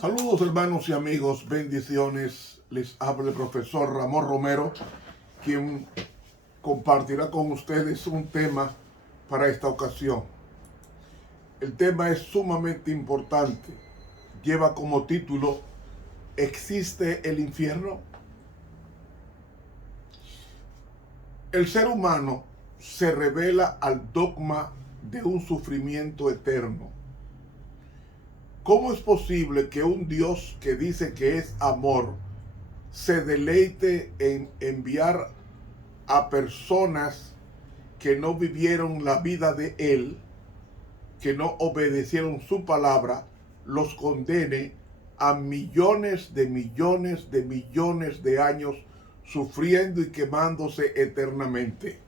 Saludos hermanos y amigos, bendiciones. Les habla el profesor Ramón Romero, quien compartirá con ustedes un tema para esta ocasión. El tema es sumamente importante. Lleva como título: ¿existe el infierno? El ser humano se revela al dogma de un sufrimiento eterno. ¿Cómo es posible que un Dios que dice que es amor se deleite en enviar a personas que no vivieron la vida de Él, que no obedecieron su palabra, los condene a millones de años sufriendo y quemándose eternamente?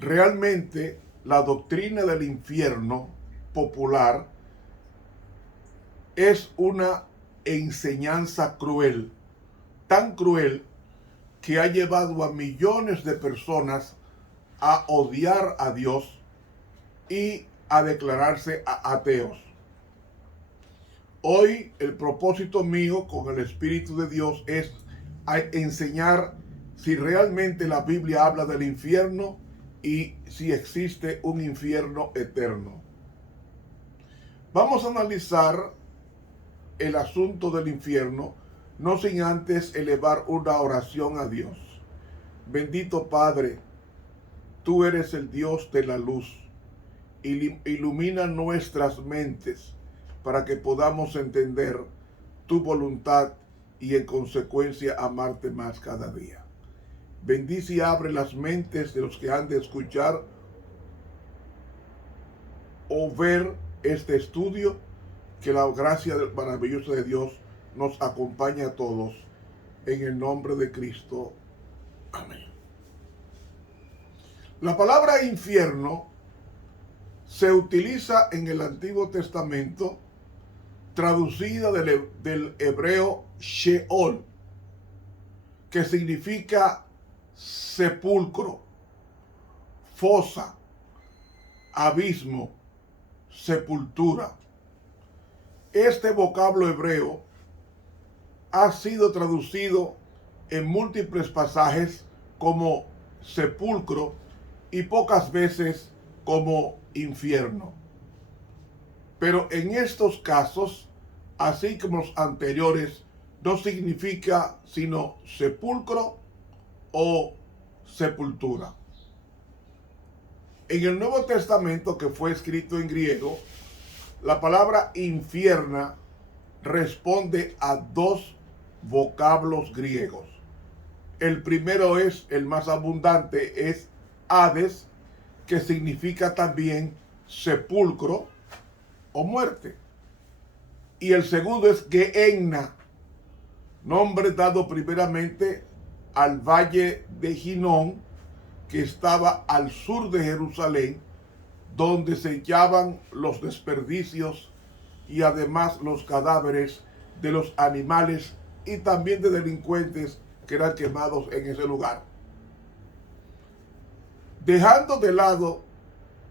Realmente, la doctrina del infierno popular es una enseñanza cruel, tan cruel que ha llevado a millones de personas a odiar a Dios y a declararse ateos. Hoy el propósito mío con el Espíritu de Dios es enseñar si realmente la Biblia habla del infierno y si existe un infierno eterno. Vamos a analizar el asunto del infierno, no sin antes elevar una oración a Dios. Bendito Padre, tú eres el Dios de la luz. Ilumina nuestras mentes para que podamos entender tu voluntad y en consecuencia amarte más cada día. Bendice y abre las mentes de los que han de escuchar o ver este estudio. Que la gracia maravillosa de Dios nos acompañe a todos. En el nombre de Cristo. Amén. La palabra infierno se utiliza en el Antiguo Testamento, traducida del hebreo Sheol, que significa sepulcro, fosa, abismo, sepultura. Este vocablo hebreo ha sido traducido en múltiples pasajes como sepulcro y pocas veces como infierno. Pero en estos casos, así como los anteriores, no significa sino sepulcro o sepultura. En el Nuevo Testamento, que fue escrito en griego, la palabra infierna responde a dos vocablos griegos. El primero es el más abundante, es Hades, que significa también sepulcro o muerte. Y el segundo es Gehenna, nombre dado primeramente al valle de Ginón, que estaba al sur de Jerusalén, donde se echaban los desperdicios y además los cadáveres de los animales y también de delincuentes que eran quemados en ese lugar. Dejando de lado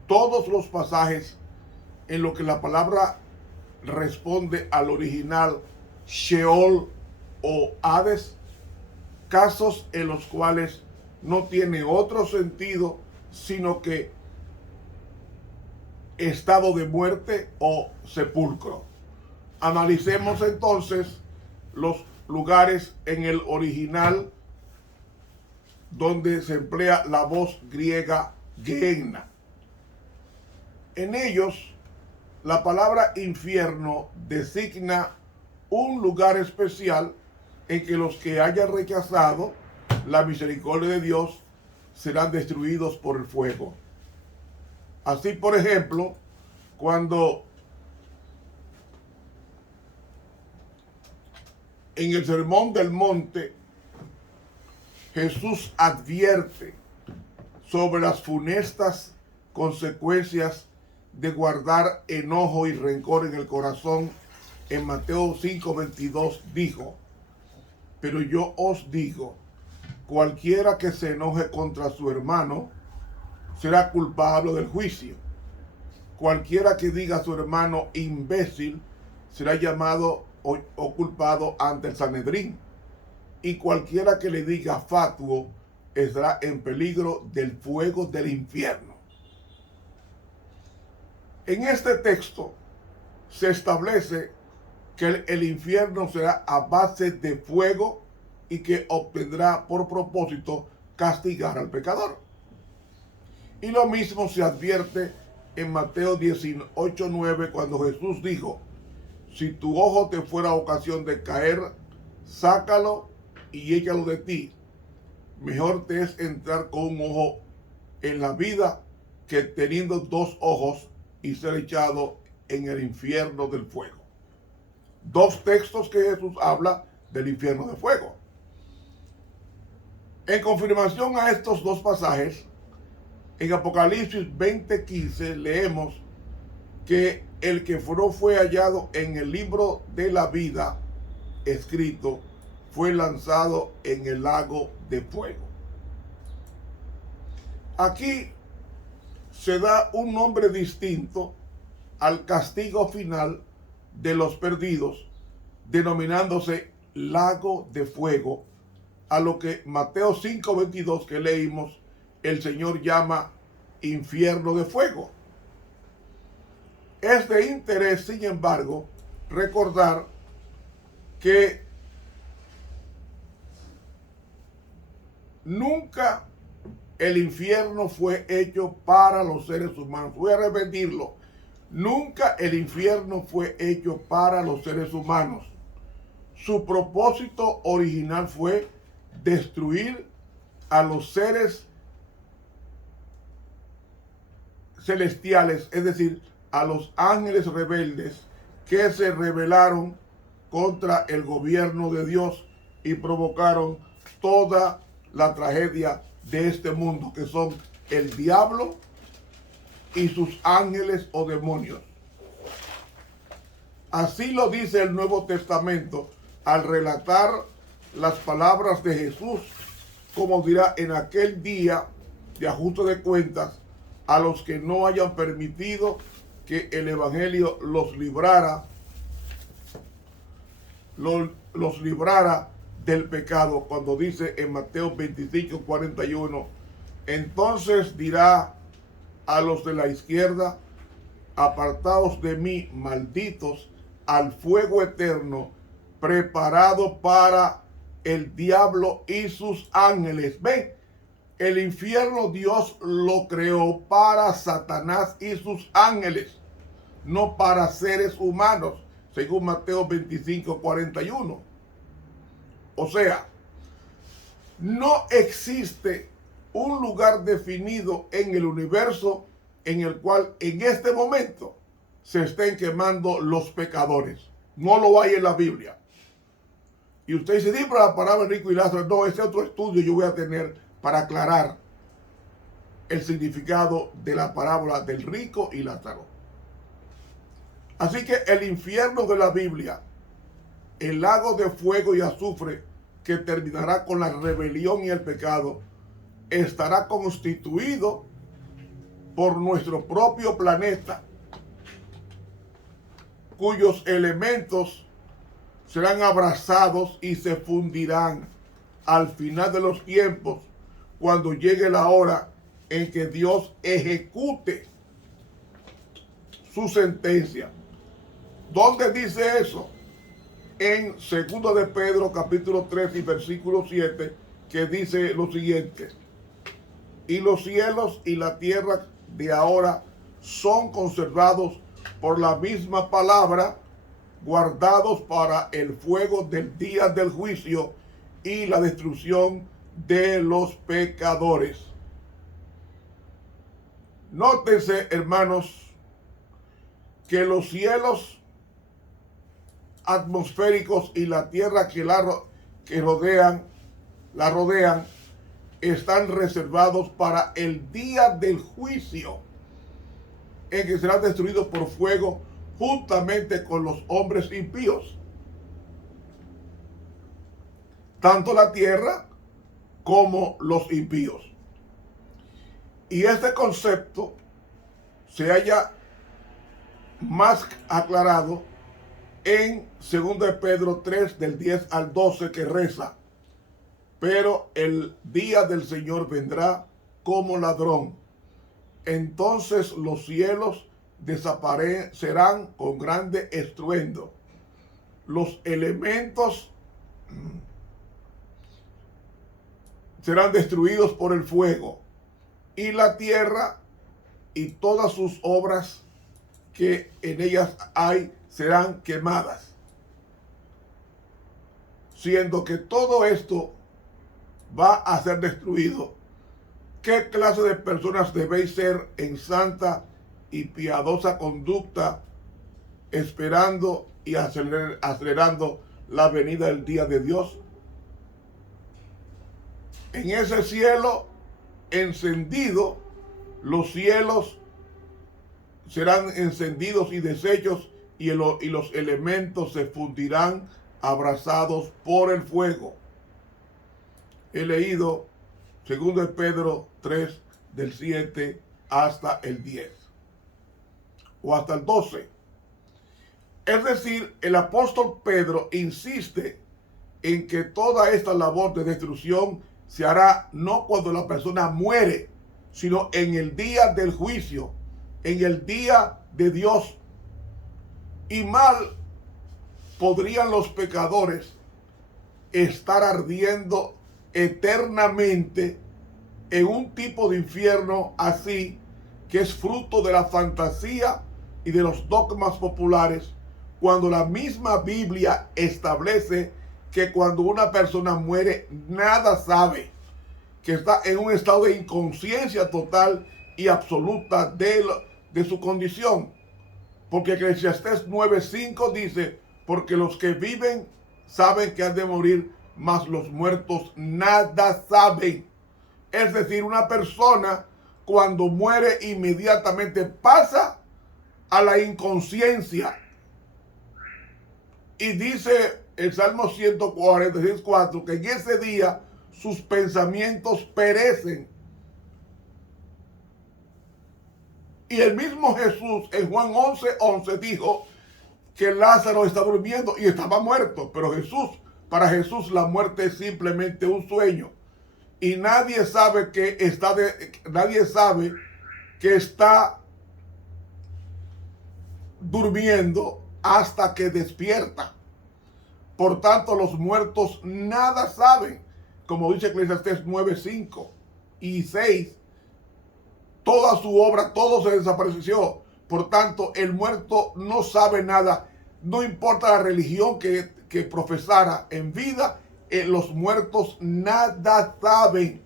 todos los pasajes en lo que la palabra responde al original Sheol o Hades, casos en los cuales no tiene otro sentido sino que estado de muerte o sepulcro. Analicemos entonces los lugares en el original donde se emplea la voz griega Gehenna. En ellos, la palabra infierno designa un lugar especial en que los que hayan rechazado la misericordia de Dios serán destruidos por el fuego. Así, por ejemplo, cuando en el Sermón del Monte Jesús advierte sobre las funestas consecuencias de guardar enojo y rencor en el corazón, en Mateo 5:22 dijo: pero yo os digo, cualquiera que se enoje contra su hermano será culpable del juicio. cualquiera que diga a su hermano imbécil será llamado o culpado ante el Sanedrín, y cualquiera que le diga fatuo estará en peligro del fuego del infierno. En este texto se establece que el infierno será a base de fuego y que obtendrá por propósito castigar al pecador. Y lo mismo se advierte en Mateo 18:9, cuando Jesús dijo: si tu ojo te fuera ocasión de caer, sácalo y échalo de ti. Mejor te es entrar con un ojo en la vida que teniendo dos ojos y ser echado en el infierno del fuego. Dos textos que Jesús habla del infierno de fuego. En confirmación a estos dos pasajes, en Apocalipsis 20:15 leemos que el que no fue hallado en el libro de la vida escrito fue lanzado en el lago de fuego. Aquí se da un nombre distinto al castigo final de los perdidos, denominándose lago de fuego, a lo que Mateo 5:22 que leímos, el Señor llama infierno de fuego. Es de interés, sin embargo, recordar que nunca el infierno fue hecho para los seres humanos. Voy a repetirlo. Nunca el infierno fue hecho para los seres humanos. Su propósito original fue destruir a los seres celestiales, es decir, a los ángeles rebeldes que se rebelaron contra el gobierno de Dios y provocaron toda la tragedia de este mundo, que son el diablo y sus ángeles o demonios. Así lo dice el Nuevo Testamento al relatar las palabras de Jesús, como dirá en aquel día de ajuste de cuentas a los que no hayan permitido que el Evangelio los librara del pecado, cuando dice en Mateo 25:41, entonces dirá a los de la izquierda: apartaos de mí, malditos, al fuego eterno, preparado para el diablo y sus ángeles. Ven, el infierno Dios lo creó para Satanás y sus ángeles, no para seres humanos, según Mateo 25:41. O sea, no existe un lugar definido en el universo en el cual en este momento se estén quemando los pecadores. No lo hay en la Biblia. Y usted dice, sí, pero la palabra rico y Lázaro. No, ese otro estudio yo voy a tener para aclarar el significado de la parábola del rico y Lázaro. Así que el infierno de la Biblia, el lago de fuego y azufre que terminará con la rebelión y el pecado, estará constituido por nuestro propio planeta, cuyos elementos serán abrazados y se fundirán al final de los tiempos, cuando llegue la hora en que Dios ejecute su sentencia. ¿Dónde dice eso? En 2 de Pedro capítulo 3 y versículo 7, que dice lo siguiente: y los cielos y la tierra de ahora son conservados por la misma palabra, guardados para el fuego del día del juicio y la destrucción de los pecadores. Nótense, hermanos, que los cielos atmosféricos y la tierra que la rodean están reservados para el día del juicio, en que serán destruidos por fuego juntamente con los hombres impíos. Tanto la tierra como los impíos. Y este concepto se halla más aclarado en 2 de Pedro 3 del 10 al 12, que reza: pero el día del Señor vendrá como ladrón. Entonces los cielos desaparecerán con grande estruendo. Los elementos serán destruidos por el fuego, y la tierra y todas sus obras que en ellas hay serán quemadas. Siendo que todo esto va a ser destruido, ¿qué clase de personas debéis ser en santa y piadosa conducta, esperando y acelerando la venida del día de Dios? En ese cielo encendido, los cielos serán encendidos y deshechos, y los elementos se fundirán abrasados por el fuego. He leído 2 de Pedro 3 del 7 hasta el 10 o hasta el 12. Es decir, el apóstol Pedro insiste en que toda esta labor de destrucción se hará no cuando la persona muere, sino en el día del juicio, en el día de Dios. Y mal podrían los pecadores estar ardiendo eternamente en un tipo de infierno así, que es fruto de la fantasía y de los dogmas populares, cuando la misma Biblia establece que cuando una persona muere nada sabe, que está en un estado de inconsciencia total y absoluta de su condición. Porque Eclesiastés 9:5 dice: porque los que viven saben que han de morir, mas los muertos nada saben. Es decir, una persona cuando muere inmediatamente pasa a la inconsciencia. Y dice el Salmo 146:4 que en ese día sus pensamientos perecen. Y el mismo Jesús en Juan 11:11 dijo que Lázaro está durmiendo y estaba muerto. Pero para Jesús la muerte es simplemente un sueño. Y nadie sabe que está durmiendo hasta que despierta. Por tanto, los muertos nada saben. Como dice Eclesiastés 9:5 y 6, toda su obra, todo se desapareció. Por tanto, el muerto no sabe nada. No importa la religión que profesara en vida, los muertos nada saben.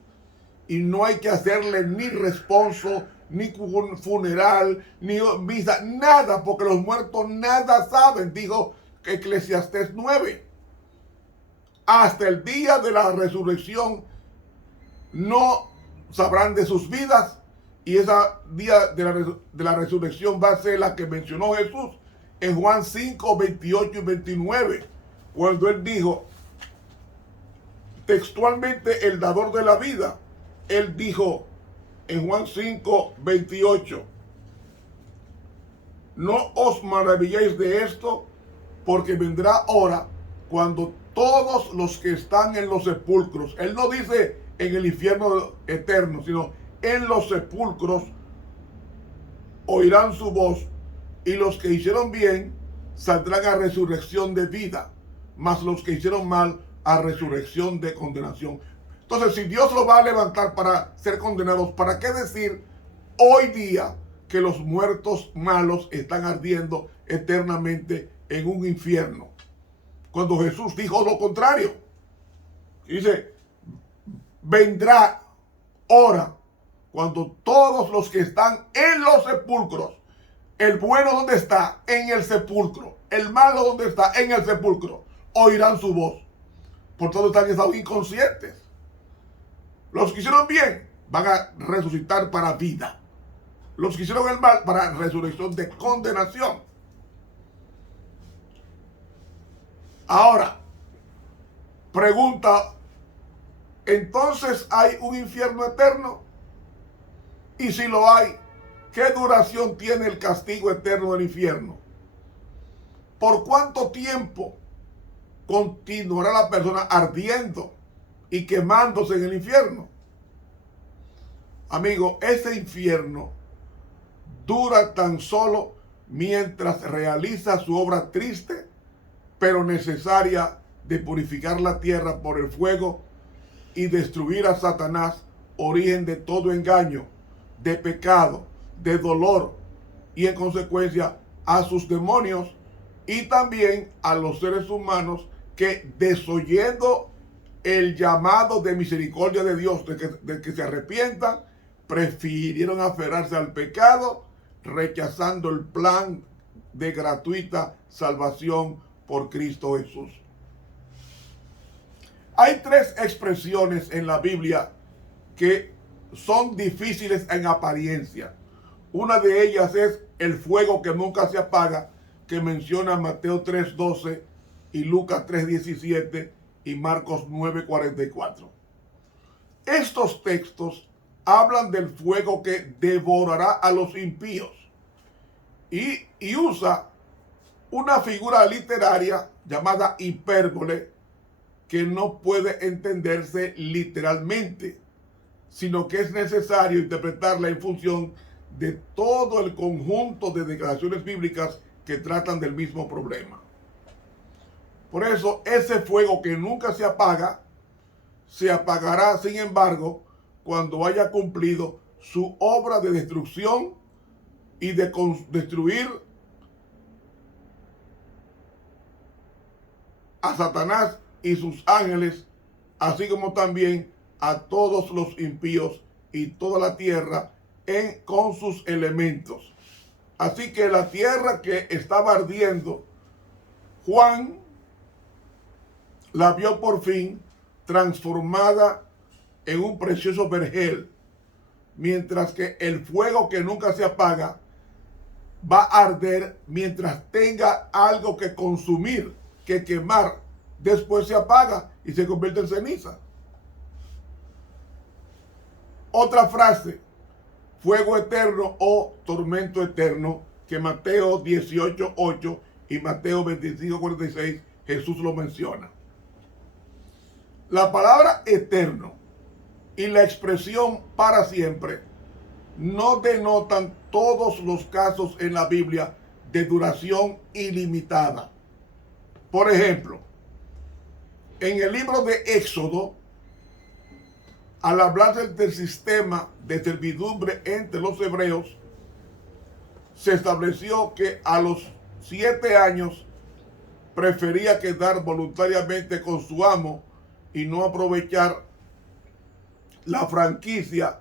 Y no hay que hacerle ni responso, ni funeral, ni misa, nada, porque los muertos nada saben, dijo Eclesiastés 9. Hasta el día de la resurrección no sabrán de sus vidas, y ese día de la resurrección va a ser la que mencionó Jesús en Juan 5:28 y 29, cuando él dijo textualmente: el dador de la vida. Él dijo en Juan 5:28: no os maravilléis de esto, porque vendrá hora cuando todos los que están en los sepulcros, él no dice en el infierno eterno, sino en los sepulcros, oirán su voz, y los que hicieron bien saldrán a resurrección de vida, mas los que hicieron mal a resurrección de condenación. Entonces, si Dios lo va a levantar para ser condenados, ¿para qué decir hoy día que los muertos malos están ardiendo eternamente en un infierno? Cuando Jesús dijo lo contrario. Dice: vendrá hora cuando todos los que están en los sepulcros, el bueno ¿dónde está? En el sepulcro. El malo ¿dónde está? En el sepulcro. Oirán su voz. Por todo están en estado inconscientes. Los que hicieron bien van a resucitar para vida. Los que hicieron el mal para resurrección de condenación. Ahora, pregunta: ¿entonces hay un infierno eterno? Y si lo hay, ¿Qué duración tiene el castigo eterno del infierno? ¿Por cuánto tiempo continuará la persona ardiendo y quemándose en el infierno? Amigo, ese infierno dura tan solo mientras realiza su obra triste, pero necesaria, de purificar la tierra por el fuego y destruir a Satanás, origen de todo engaño, de pecado, de dolor, y en consecuencia a sus demonios y también a los seres humanos que, desoyendo el llamado de misericordia de Dios de que se arrepientan, prefirieron aferrarse al pecado, rechazando el plan de gratuita salvación por Cristo Jesús. Hay tres expresiones en la Biblia que son difíciles en apariencia. Una de ellas es el fuego que nunca se apaga, que menciona Mateo 3:12 y Lucas 3:17 y Marcos 9:44. Estos textos hablan del fuego que devorará a los impíos y usa una figura literaria llamada hipérbole, que no puede entenderse literalmente, sino que es necesario interpretarla en función de todo el conjunto de declaraciones bíblicas que tratan del mismo problema. Por eso, ese fuego que nunca se apaga, se apagará, sin embargo, cuando haya cumplido su obra de destrucción y de destruir a Satanás y sus ángeles, así como también a todos los impíos y toda la tierra con sus elementos. Así que la tierra que estaba ardiendo, Juan la vio por fin transformada en un precioso vergel, mientras que el fuego que nunca se apaga va a arder mientras tenga algo que consumir, que quemar. Después se apaga y se convierte en ceniza. Otra frase, fuego eterno o tormento eterno, que Mateo 18:8 y Mateo 25:46 Jesús lo menciona. La palabra eterno y la expresión para siempre no denotan todos los casos en la Biblia de duración ilimitada. Por ejemplo, en el libro de Éxodo, al hablar del sistema de servidumbre entre los hebreos, se estableció que a los 7 años prefería quedar voluntariamente con su amo y no aprovechar la franquicia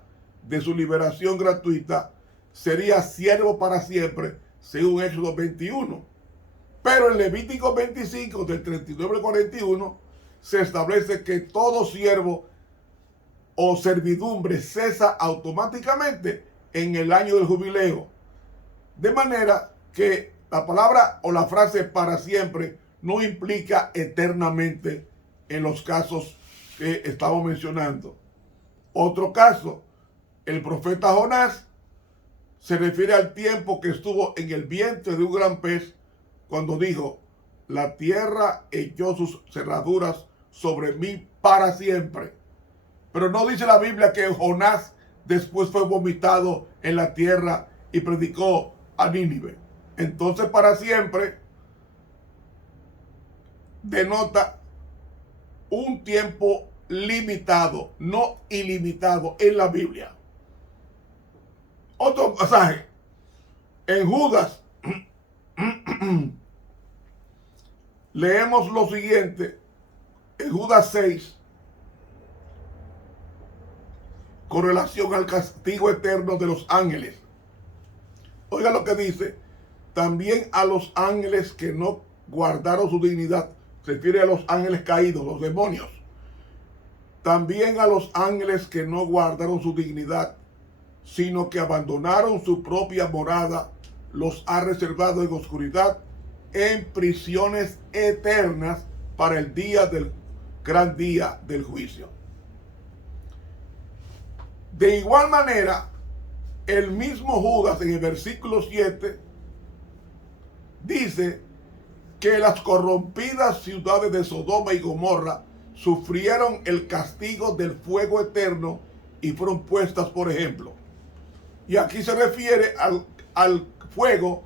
de su liberación gratuita, sería siervo para siempre, según Éxodo 21. Pero en Levítico 25, del 39 al 41, se establece que todo siervo o servidumbre cesa automáticamente en el año del jubileo. De manera que la palabra o la frase para siempre no implica eternamente en los casos que estamos mencionando. Otro caso, el profeta Jonás se refiere al tiempo que estuvo en el vientre de un gran pez, cuando dijo: la tierra echó sus cerraduras sobre mí para siempre. Pero no dice la Biblia que Jonás después fue vomitado en la tierra y predicó a Nínive. Entonces, para siempre denota un tiempo limitado, no ilimitado en la Biblia. Otro pasaje, en Judas, leemos lo siguiente, en Judas 6, con relación al castigo eterno de los ángeles. Oiga lo que dice: también a los ángeles que no guardaron su dignidad, se refiere a los ángeles caídos, los demonios. También a los ángeles que no guardaron su dignidad, sino que abandonaron su propia morada, los ha reservado en oscuridad, en prisiones eternas para el día del gran día del juicio. De igual manera, el mismo Judas en el versículo 7 dice que las corrompidas ciudades de Sodoma y Gomorra sufrieron el castigo del fuego eterno y fueron puestas por ejemplo. Y aquí se refiere al fuego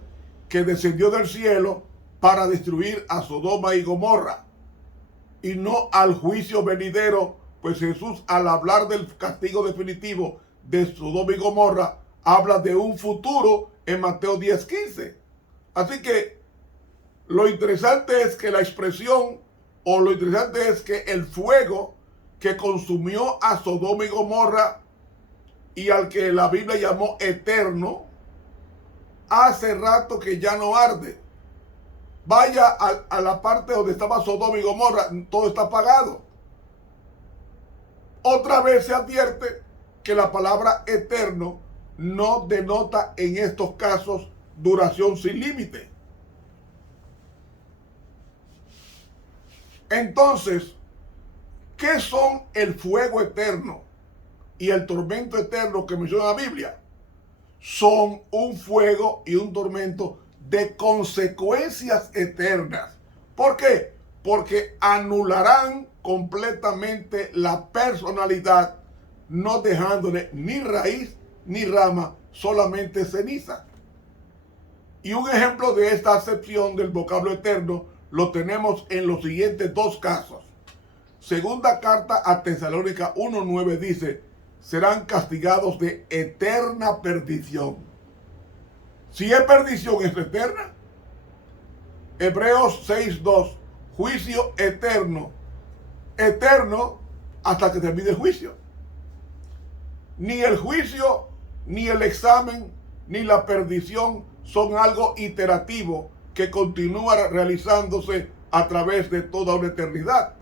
que descendió del cielo para destruir a Sodoma y Gomorra, y no al juicio venidero, pues Jesús, al hablar del castigo definitivo de Sodoma y Gomorra, habla de un futuro en Mateo 10:15. Así que lo interesante es que la expresión, o lo interesante es que el fuego que consumió a Sodoma y Gomorra y al que la Biblia llamó eterno, hace rato que ya no arde. Vaya a la parte donde estaba Sodoma y Gomorra, todo está apagado. Otra vez se advierte que la palabra eterno no denota en estos casos duración sin límite. Entonces, ¿qué son el fuego eterno y el tormento eterno que menciona la Biblia? Son un fuego y un tormento de consecuencias eternas. ¿Por qué? Porque anularán completamente la personalidad, no dejándole ni raíz ni rama, solamente ceniza. Y un ejemplo de esta acepción del vocablo eterno lo tenemos en los siguientes dos casos. Segunda carta a Tesalónica 1:9 dice: serán castigados de eterna perdición. Si es perdición, es eterna. Hebreos 6:2, juicio eterno. Eterno hasta que termine el juicio. Ni el juicio, ni el examen, ni la perdición son algo iterativo que continúa realizándose a través de toda una eternidad.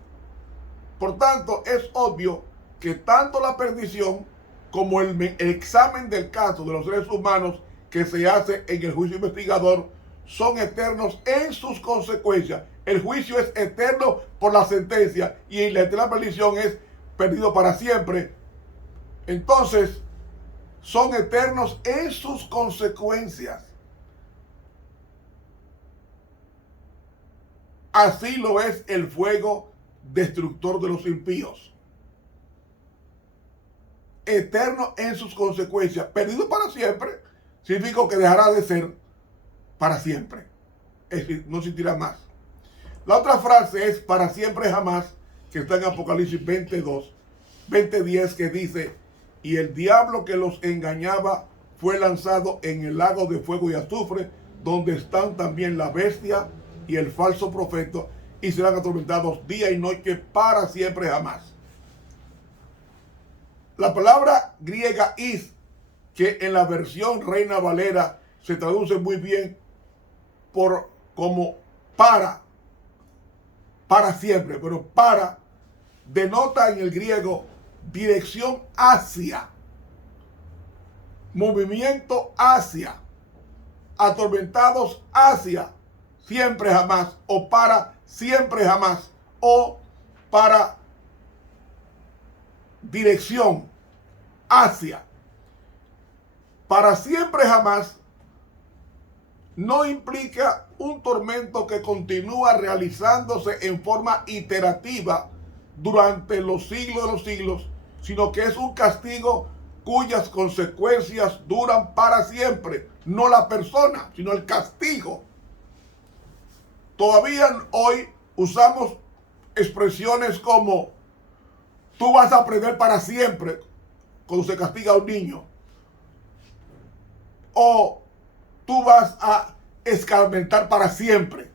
Por tanto, es obvio que tanto la perdición como el examen del caso de los seres humanos que se hace en el juicio investigador son eternos en sus consecuencias. El juicio es eterno por la sentencia y la eterna perdición es perdido para siempre. Entonces, son eternos en sus consecuencias. Así lo es el fuego destructor de los impíos. Eterno en sus consecuencias. Perdido para siempre significa que dejará de ser para siempre. Es decir, no existirá más. La otra frase es para siempre jamás, que está en Apocalipsis 20:10, que dice: y el diablo que los engañaba fue lanzado en el lago de fuego y azufre, donde están también la bestia y el falso profeta, y serán atormentados día y noche para siempre jamás. La palabra griega is, que en la versión Reina Valera se traduce muy bien como para siempre, pero para denota en el griego dirección hacia, movimiento hacia, atormentados hacia, siempre jamás, o para siempre jamás, o para dirección hacia. Para siempre jamás no implica un tormento que continúa realizándose en forma iterativa durante los siglos de los siglos, sino que es un castigo cuyas consecuencias duran para siempre, no la persona, sino el castigo. Todavía hoy usamos expresiones como tú vas a aprender para siempre cuando se castiga a un niño, o tú vas a escarmentar para siempre.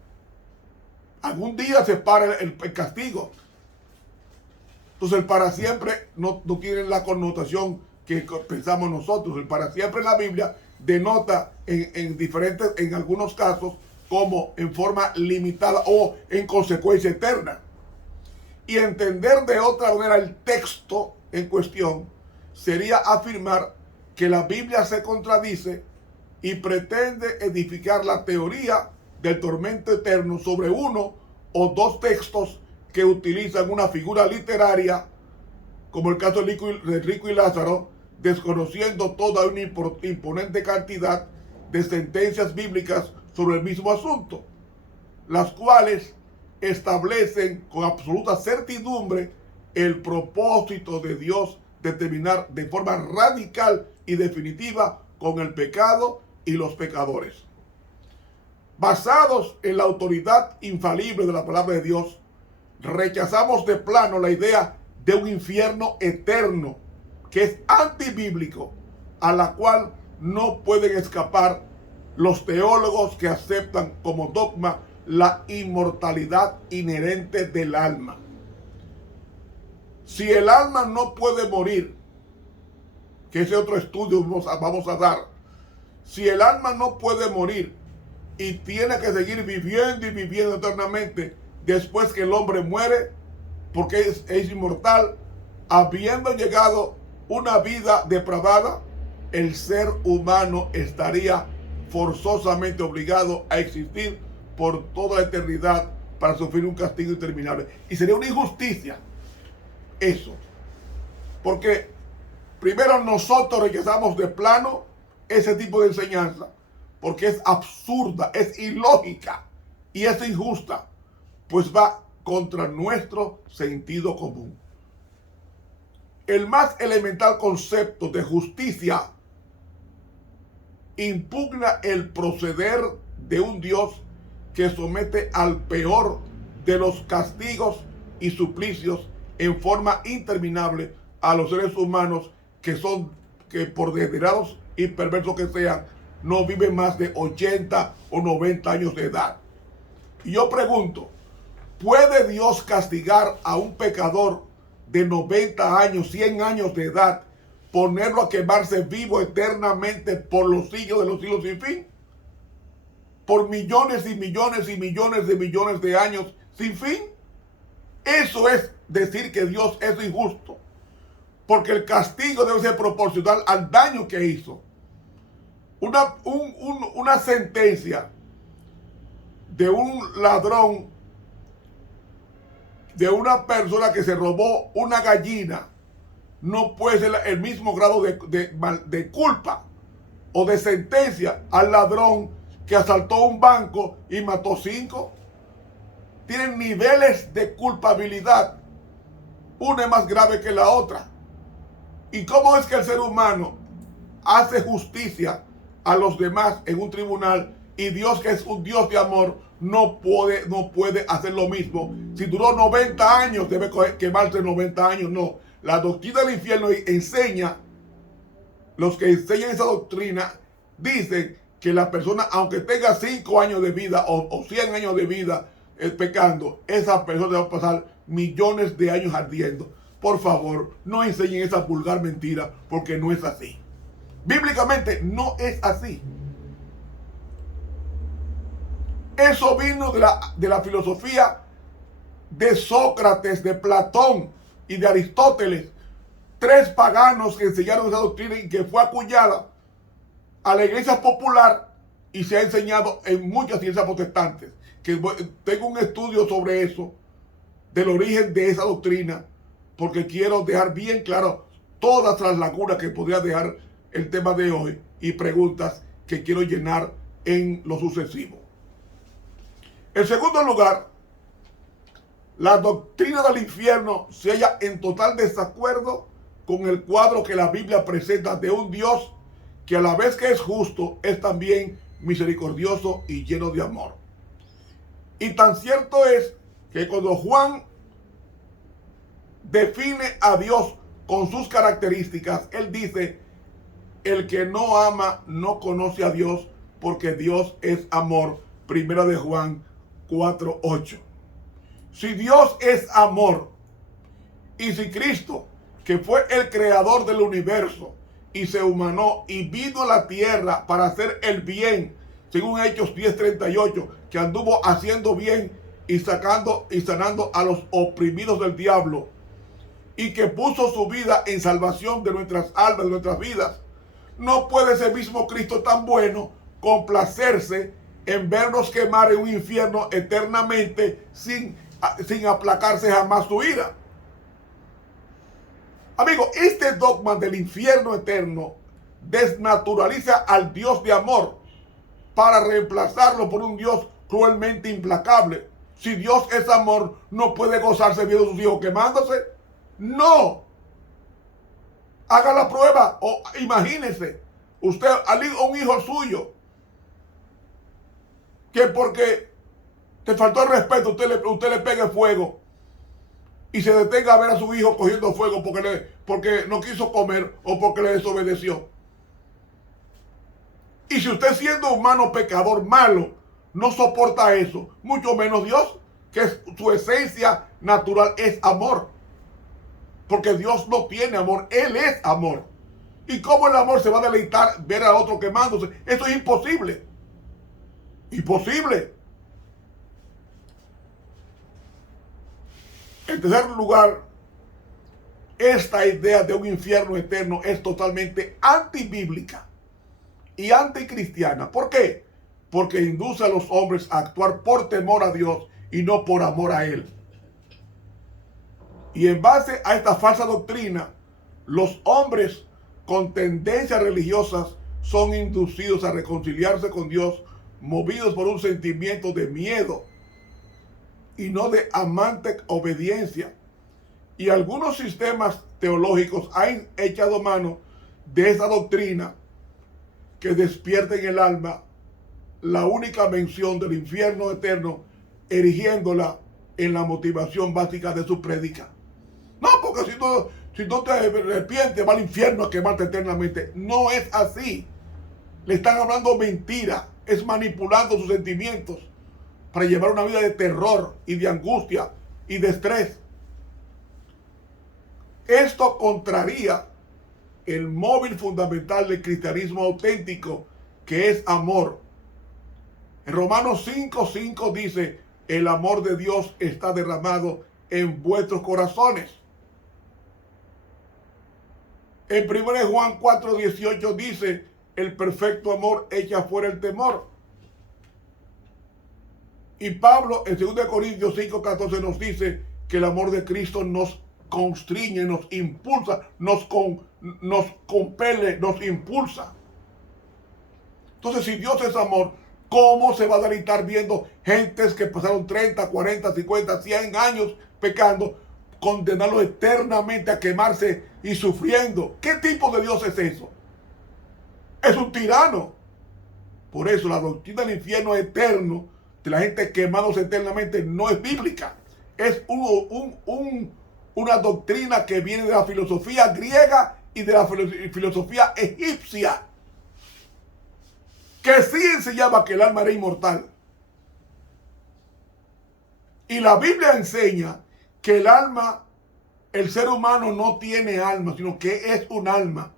Algún día se para el castigo. Entonces el para siempre no tiene la connotación que pensamos nosotros. El para siempre en la Biblia denota en algunos casos como en forma limitada o en consecuencia eterna. Y entender de otra manera el texto en cuestión sería afirmar que la Biblia se contradice y pretende edificar la teoría del tormento eterno sobre uno o dos textos que utilizan una figura literaria, como el caso de Rico y Lázaro, desconociendo toda una imponente cantidad de sentencias bíblicas sobre el mismo asunto, las cuales establecen con absoluta certidumbre el propósito de Dios de terminar de forma radical y definitiva con el pecado y los pecadores. Basados en la autoridad infalible de la palabra de Dios, rechazamos de plano la idea de un infierno eterno que es antibíblico, a la cual no pueden escapar los teólogos que aceptan como dogma la inmortalidad inherente del alma. Si el alma no puede morir, que ese otro estudio vamos a dar, si el alma no puede morir y tiene que seguir viviendo y viviendo eternamente después que el hombre muere, porque es inmortal, habiendo llegado una vida depravada, el ser humano estaría forzosamente obligado a existir por toda la eternidad para sufrir un castigo interminable. Y sería una injusticia eso, porque primero nosotros rechazamos de plano ese tipo de enseñanza, porque es absurda, es ilógica y es injusta, pues va contra nuestro sentido común. El más elemental concepto de justicia impugna el proceder de un Dios que somete al peor de los castigos y suplicios en forma interminable a los seres humanos que por degenerados y perversos que sean, no viven más de 80 o 90 años de edad. Y yo pregunto, ¿puede Dios castigar a un pecador de 90 años, 100 años de edad, ponerlo a quemarse vivo eternamente por los siglos de los siglos sin fin? Por millones y millones y millones de años sin fin. Eso es decir que Dios es injusto, porque el castigo debe ser proporcional al daño que hizo. Una sentencia de un ladrón, de una persona que se robó una gallina, no puede ser el mismo grado de culpa o de sentencia al ladrón que asaltó un banco y mató 5. Tienen niveles de culpabilidad. Una es más grave que la otra. ¿Y cómo es que el ser humano hace justicia a los demás en un tribunal y Dios, que es un Dios de amor, no puede hacer lo mismo? Si duró 90 años, debe quemarse 90 años. No. La doctrina del infierno enseña, los que enseñan esa doctrina, dicen que la persona, aunque tenga 5 años de vida o 100 años de vida pecando, esa persona va a pasar millones de años ardiendo. Por favor, no enseñen esa vulgar mentira, porque no es así. Bíblicamente no es así. Eso vino de la filosofía de Sócrates, de Platón y de Aristóteles, 3 paganos que enseñaron esa doctrina y que fue acuñada a la iglesia popular y se ha enseñado en muchas iglesias protestantes. Que tengo un estudio sobre eso, del origen de esa doctrina, porque quiero dejar bien claro todas las lagunas que podría dejar el tema de hoy y preguntas que quiero llenar en lo sucesivo. En segundo lugar, la doctrina del infierno se halla en total desacuerdo con el cuadro que la Biblia presenta de un Dios que, a la vez que es justo, es también misericordioso y lleno de amor. Y tan cierto es que cuando Juan define a Dios con sus características, él dice: el que no ama no conoce a Dios, porque Dios es amor. Primera de Juan 4:8. Si Dios es amor, y si Cristo, que fue el creador del universo y se humanó y vino a la tierra para hacer el bien, según Hechos 10:38, que anduvo haciendo bien y sacando y sanando a los oprimidos del diablo, y que puso su vida en salvación de nuestras almas, de nuestras vidas, no puede ese mismo Cristo tan bueno complacerse en vernos quemar en un infierno eternamente sin aplacarse jamás su ira. Amigo, este dogma del infierno eterno desnaturaliza al Dios de amor para reemplazarlo por un Dios cruelmente implacable. Si Dios es amor, no puede gozarse viendo a sus hijos quemándose. No. Haga la prueba o imagínese usted a un hijo suyo que porque te faltó el respeto usted le pegue fuego y se detenga a ver a su hijo cogiendo fuego porque no quiso comer o porque le desobedeció. Y si usted, siendo humano pecador malo, no soporta eso, mucho menos Dios, que su esencia natural es amor. Porque Dios no tiene amor, Él es amor. ¿Y cómo el amor se va a deleitar ver a otro quemándose? Eso es imposible. Imposible. En tercer lugar, esta idea de un infierno eterno es totalmente antibíblica y anticristiana. ¿Por qué? Porque induce a los hombres a actuar por temor a Dios y no por amor a Él. Y en base a esta falsa doctrina, los hombres con tendencias religiosas son inducidos a reconciliarse con Dios, movidos por un sentimiento de miedo y no de amante obediencia. Y algunos sistemas teológicos han echado mano de esa doctrina que despierta en el alma la única mención del infierno eterno, erigiéndola en la motivación básica de su prédica. No, porque si no te arrepientes, va al infierno a quemarte eternamente. No es así. Le están hablando mentira. Es manipulando sus sentimientos para llevar una vida de terror y de angustia y de estrés. Esto contraría el móvil fundamental del cristianismo auténtico, que es amor. En Romanos 5:5 dice: el amor de Dios está derramado en vuestros corazones. En 1 Juan 4:18 dice: el perfecto amor echa fuera el temor. Y Pablo en 2 Corintios 5:14 nos dice que el amor de Cristo nos constriñe, nos impulsa, nos compele, nos impulsa. Entonces, si Dios es amor, ¿cómo se va a deleitar viendo gentes que pasaron 30, 40, 50, 100 años pecando, condenarlos eternamente a quemarse y sufriendo? ¿Qué tipo de Dios es eso? Es un tirano. Por eso la doctrina del infierno eterno, de la gente quemándose eternamente, no es bíblica. Es una doctrina que viene de la filosofía griega y de la filosofía egipcia, que sí enseñaba que el alma era inmortal. Y la Biblia enseña que el alma, el ser humano no tiene alma, sino que es un alma.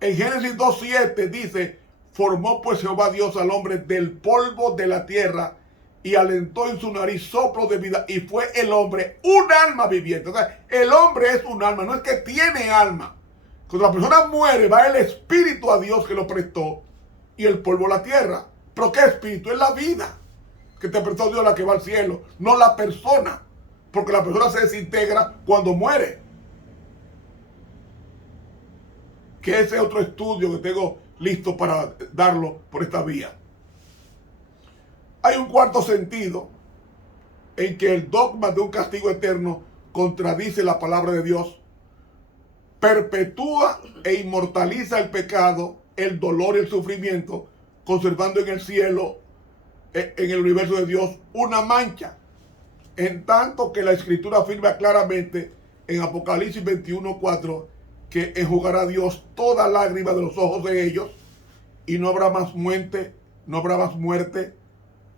En Génesis 2:7 dice: formó pues Jehová Dios al hombre del polvo de la tierra y alentó en su nariz soplo de vida, y fue el hombre un alma viviente. O sea, el hombre es un alma, no es que tiene alma. Cuando la persona muere, va el espíritu a Dios que lo prestó y el polvo a la tierra. ¿Pero qué espíritu? Es la vida que te prestó Dios, la que va al cielo, no la persona, porque la persona se desintegra cuando muere. Que ese es otro estudio que tengo listo para darlo por esta vía. Hay un cuarto sentido en que el dogma de un castigo eterno contradice la palabra de Dios, perpetúa e inmortaliza el pecado, el dolor y el sufrimiento, conservando en el cielo, en el universo de Dios, una mancha. En tanto que la Escritura afirma claramente en Apocalipsis 21:4 que enjugará Dios toda lágrima de los ojos de ellos, y no habrá más muerte,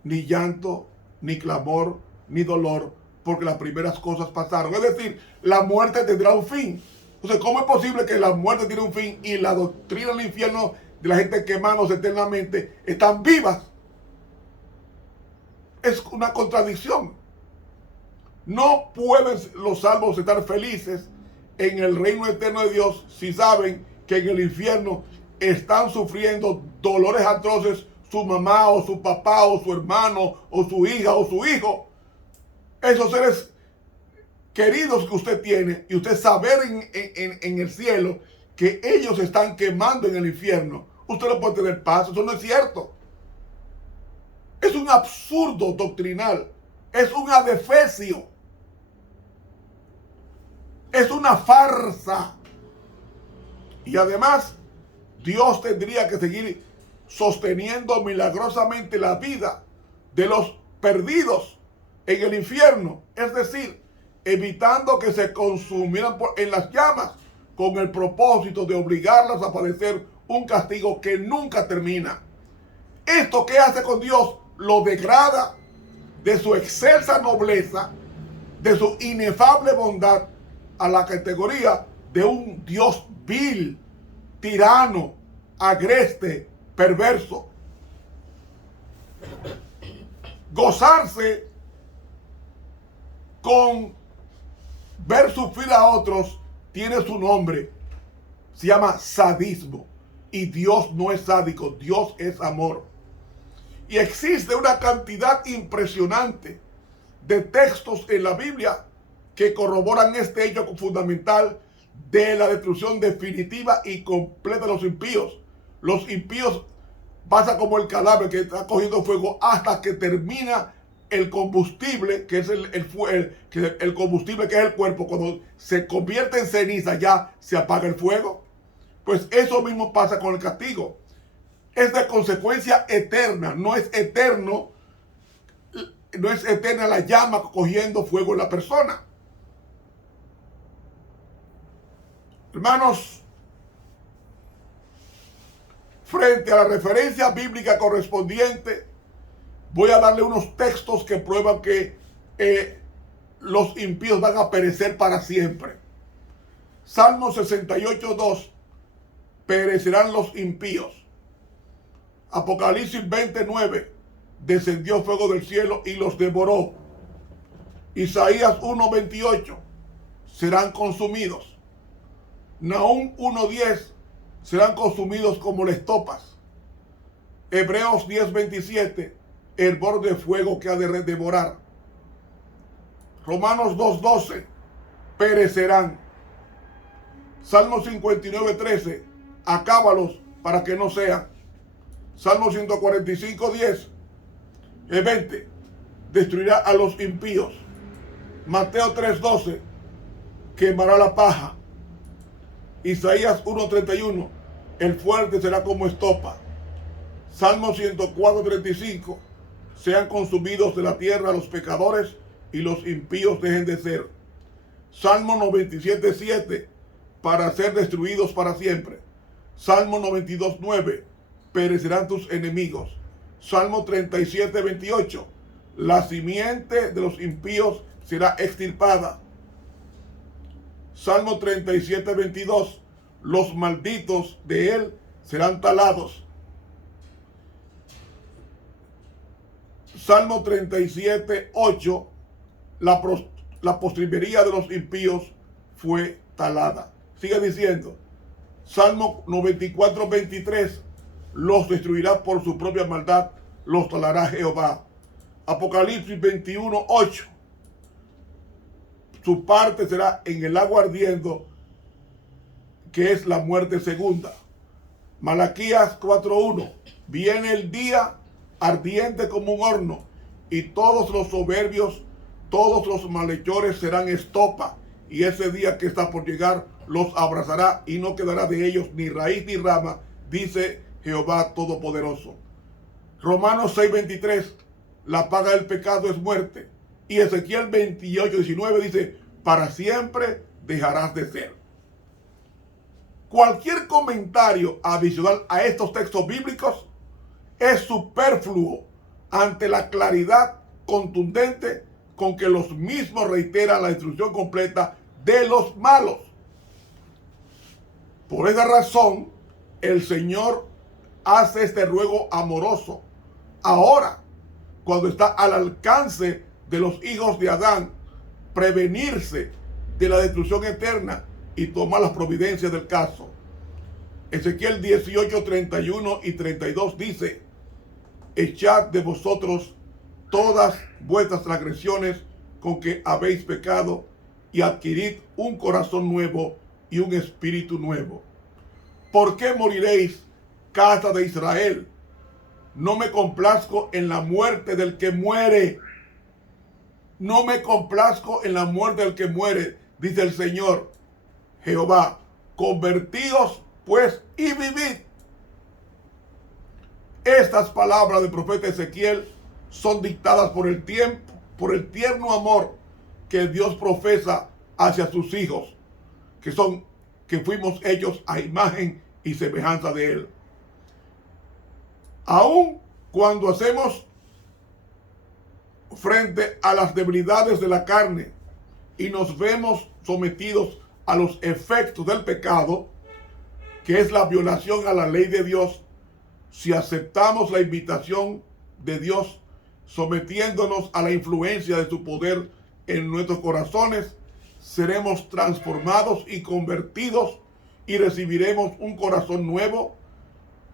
ni llanto, ni clamor, ni dolor, porque las primeras cosas pasaron. Es decir, la muerte tendrá un fin. Entonces, ¿cómo es posible que la muerte tiene un fin y la doctrina del infierno de la gente quemándose eternamente están vivas? Es una contradicción. No pueden los salvos estar felices en el reino eterno de Dios si saben que en el infierno están sufriendo dolores atroces su mamá o su papá o su hermano o su hija o su hijo. Esos seres queridos que usted tiene y usted saber en el cielo que ellos están quemando en el infierno, usted no puede tener paz. Eso no es cierto. Es un absurdo doctrinal. Es un adefesio. Es una farsa. Y además, Dios tendría que seguir sosteniendo milagrosamente la vida de los perdidos en el infierno. Es decir, evitando que se consumieran en las llamas con el propósito de obligarlas a padecer un castigo que nunca termina. ¿Esto qué hace con Dios? Lo degrada de su excelsa nobleza, de su inefable bondad, a la categoría de un Dios vil, tirano, agreste, perverso. Gozarse con ver sufrir a otros tiene su nombre. Se llama sadismo. Y Dios no es sádico, Dios es amor. Y existe una cantidad impresionante de textos en la Biblia que corroboran este hecho fundamental de la destrucción definitiva y completa de los impíos. Los impíos pasa como el cadáver que está cogiendo fuego hasta que termina el combustible, que es el combustible que es el cuerpo. Cuando se convierte en ceniza ya se apaga el fuego. Pues eso mismo pasa con el castigo. Es de consecuencia eterna, no es eterno, no es eterna la llama cogiendo fuego en la persona. Hermanos, frente a la referencia bíblica correspondiente, voy a darle unos textos que prueban que los impíos van a perecer para siempre. Salmo 68:2, perecerán los impíos. Apocalipsis 20:9, descendió fuego del cielo y los devoró. Isaías 1:28, serán consumidos. Nahum 1:10, serán consumidos como las estopas. Hebreos 10:27, hervor de fuego que ha de devorar. Romanos 2:12, perecerán. Salmo 59:13, acábalos para que no sean. Salmo 145:10, 20, destruirá a los impíos. Mateo 3:12, quemará la paja. Isaías 1:31, el fuerte será como estopa. Salmo 104:35, sean consumidos de la tierra los pecadores y los impíos dejen de ser. Salmo 97:7, para ser destruidos para siempre. Salmo 92:9, perecerán tus enemigos. Salmo 37:28, la simiente de los impíos será extirpada. Salmo 37:22, los malditos de él serán talados. Salmo 37:8, la postrimería de los impíos fue talada. Sigue diciendo. Salmo 94:23, los destruirá por su propia maldad, los talará Jehová. Apocalipsis 21:8, su parte será en el agua ardiendo, que es la muerte segunda. Malaquías 4:1, viene el día ardiente como un horno, y todos los soberbios, todos los malhechores serán estopa, y ese día que está por llegar los abrazará, y no quedará de ellos ni raíz ni rama, dice Jehová Todopoderoso. Romanos 6:23, la paga del pecado es muerte. Y Ezequiel 28:19 dice, para siempre dejarás de ser. Cualquier comentario adicional a estos textos bíblicos es superfluo ante la claridad contundente con que los mismos reiteran la destrucción completa de los malos. Por esa razón, el Señor hace este ruego amoroso ahora, cuando está al alcance de los hijos de Adán, prevenirse de la destrucción eterna y tomar las providencias del caso. Ezequiel 18:31 y 32 dice, echad de vosotros todas vuestras transgresiones con que habéis pecado y adquirid un corazón nuevo y un espíritu nuevo. ¿Por qué moriréis, casa de Israel? No me complazco en la muerte del que muere. No me complazco en la muerte del que muere, dice el Señor Jehová. Convertíos pues y vivid. Estas palabras del profeta Ezequiel son dictadas por el tiempo, por el tierno amor que Dios profesa hacia sus hijos, que fuimos hechos a imagen y semejanza de Él. Aun cuando hacemos frente a las debilidades de la carne y nos vemos sometidos a los efectos del pecado, que es la violación a la ley de Dios, si aceptamos la invitación de Dios, sometiéndonos a la influencia de su poder en nuestros corazones, seremos transformados y convertidos y recibiremos un corazón nuevo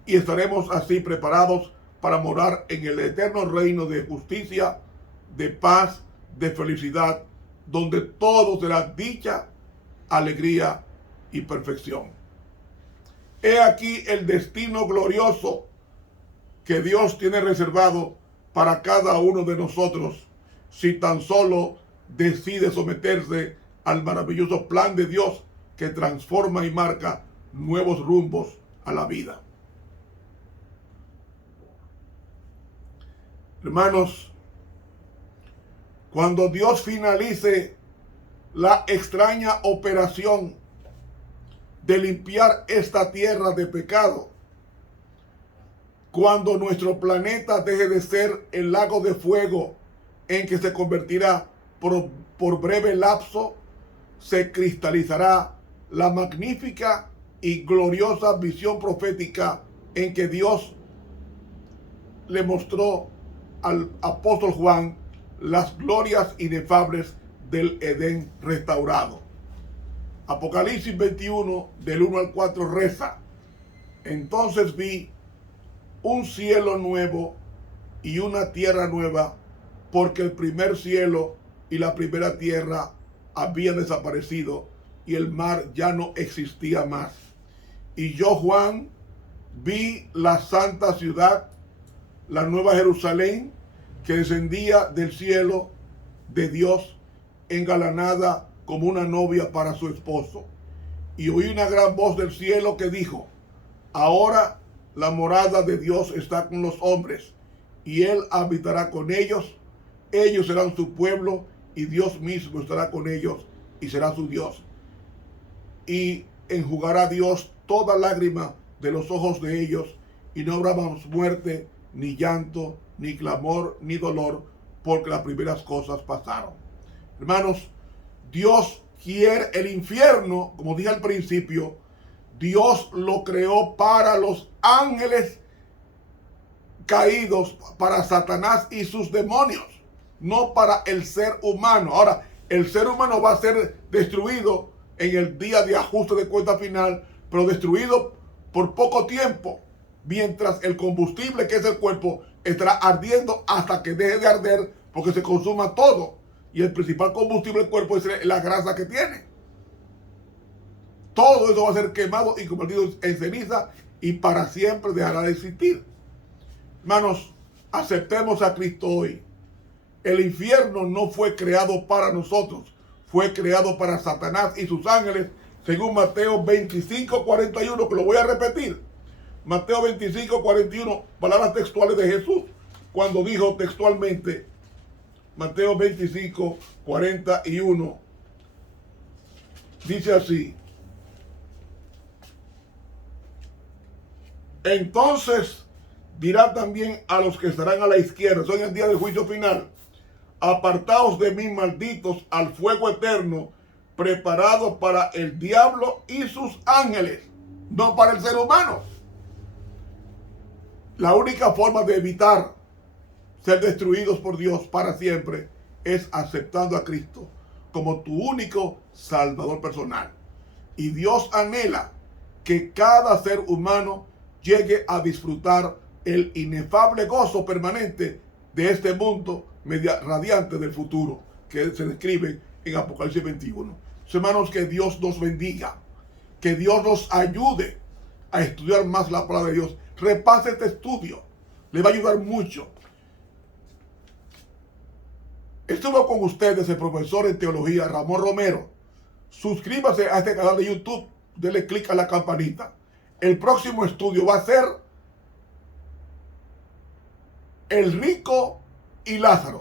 y estaremos así preparados para morar en el eterno reino de justicia, de paz, de felicidad, donde todo será dicha, alegría y perfección. He aquí el destino glorioso que Dios tiene reservado para cada uno de nosotros, si tan solo decide someterse al maravilloso plan de Dios que transforma y marca nuevos rumbos a la vida. Hermanos, cuando Dios finalice la extraña operación de limpiar esta tierra de pecado, cuando nuestro planeta deje de ser el lago de fuego en que se convertirá por breve lapso, se cristalizará la magnífica y gloriosa visión profética en que Dios le mostró al apóstol Juan las glorias inefables del Edén restaurado. Apocalipsis 21, del 1 al 4 reza: entonces vi un cielo nuevo y una tierra nueva, porque el primer cielo y la primera tierra habían desaparecido y el mar ya no existía más. Y yo, Juan, vi la santa ciudad, la nueva Jerusalén, que descendía del cielo de Dios, engalanada como una novia para su esposo. Y oí una gran voz del cielo que dijo: ahora la morada de Dios está con los hombres, y Él habitará con ellos. Ellos serán su pueblo, y Dios mismo estará con ellos, y será su Dios. Y enjugará Dios toda lágrima de los ojos de ellos, y no habrá más muerte, ni llanto, ni clamor, ni dolor, porque las primeras cosas pasaron. Hermanos, Dios quiere el infierno, como dije al principio, Dios lo creó para los ángeles caídos, para Satanás y sus demonios, no para el ser humano. Ahora, el ser humano va a ser destruido en el día de ajuste de cuenta final, pero destruido por poco tiempo, mientras el combustible, que es el cuerpo, estará ardiendo hasta que deje de arder, porque se consuma todo. Y el principal combustible del cuerpo es la grasa que tiene. Todo eso va a ser quemado y convertido en ceniza, y para siempre dejará de existir. Hermanos, aceptemos a Cristo hoy. El infierno no fue creado para nosotros, fue creado para Satanás y sus ángeles, según Mateo 25:41, que lo voy a repetir. Mateo 25:41, palabras textuales de Jesús, cuando dijo textualmente, Mateo 25:41, dice así: entonces dirá también a los que estarán a la izquierda, son el día del juicio final: apartaos de mí, malditos, al fuego eterno, preparado para el diablo y sus ángeles, no para el ser humano. La única forma de evitar ser destruidos por Dios para siempre es aceptando a Cristo como tu único Salvador personal. Y Dios anhela que cada ser humano llegue a disfrutar el inefable gozo permanente de este mundo radiante del futuro, que se describe en Apocalipsis 21. Hermanos, que Dios nos bendiga, que Dios nos ayude a estudiar más la palabra de Dios. Repase este estudio, le va a ayudar mucho. Estuvo con ustedes el profesor en teología Ramón Romero. Suscríbase a este canal de YouTube, denle clic a la campanita. El próximo estudio va a ser el rico y Lázaro.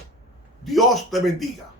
Dios te bendiga.